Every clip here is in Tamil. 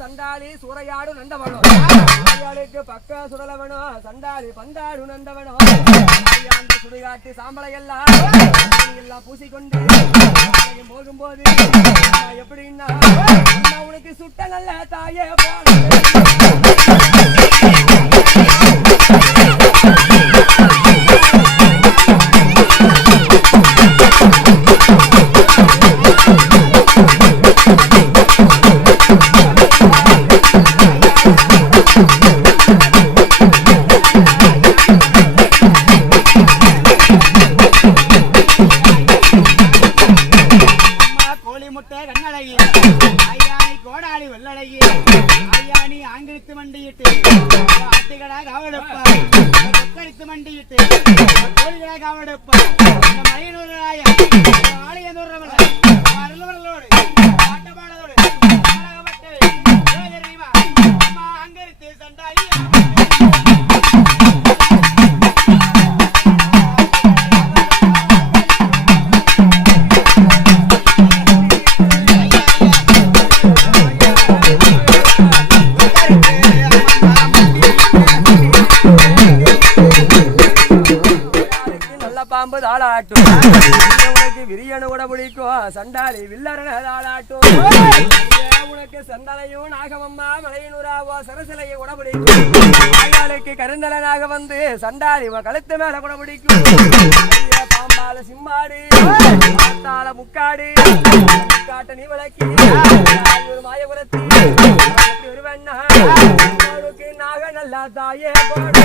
சண்டாளி சூறையாடு நந்தவனோ ஐயாளுக்கு பக்க சுடலவனோ சண்டாளி பந்தாடு நந்தவனோ அந்த சுடுகாட்டு சாம்பலை எல்லாம் பூசிக்கொண்டு போகும்போது எப்படின்னா உனக்கு சுட்ட நல்ல தாயே விரியனு கூட பிடிக்கும் சண்டாளி வில்லரன தாளாட்டும் உனக்கு சந்தலையும் நாகமம்மா மலையனூராவோ சரசிலையை கூட பிடிக்கும் ஆயாளுக்கு கருந்தலனாக வந்து சண்டாளி கழுத்து மேல கூட பிடிக்கும் பாம்பால சிம்மாடு காத்தால முக்காடு காட்ட நீ விளக்கி ஒரு மாயபுரத்தி ஒரு வெண்ணா நாக நல்லா தாயே போடு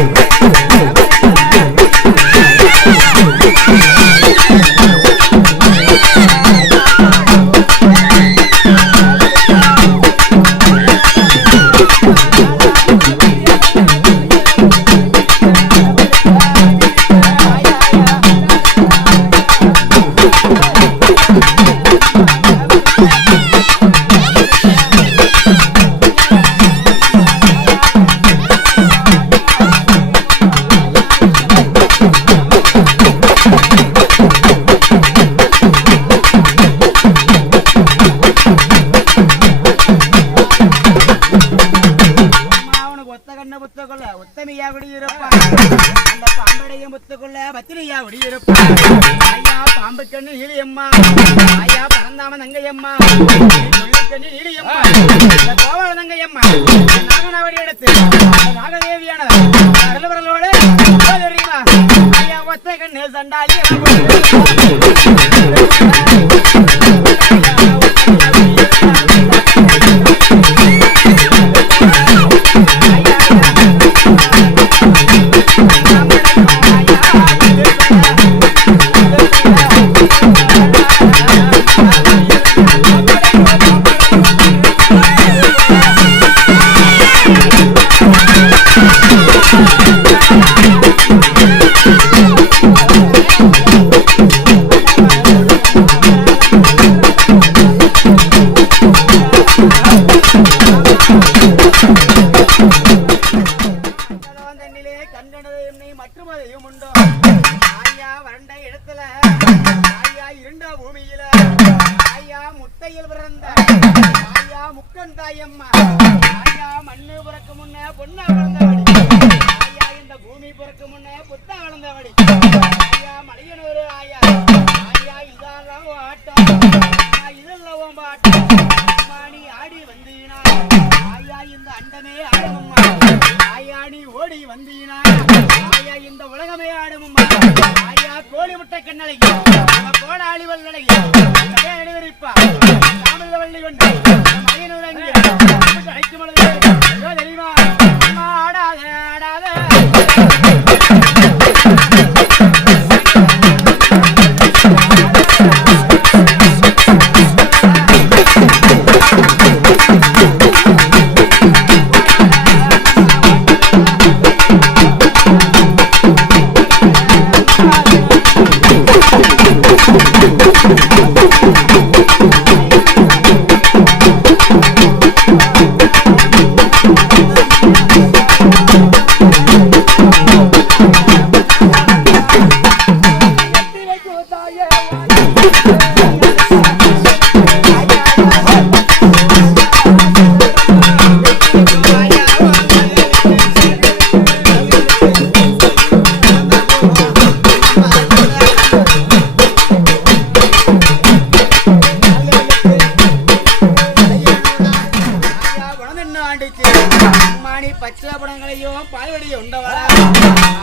படங்களையும் பால்வடியை உண்டவளா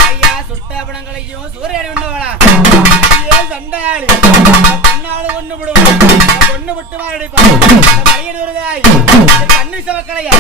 ஐயா சுட்ட படங்களையும் சூரியனை உண்டவளா சண்டாளி பொண்ணாளு ஒண்ணு விடுவோம் பொண்ணு விட்டு வாடிப்பா மலையன் வருதாய் கண்ணு சவக்கலையா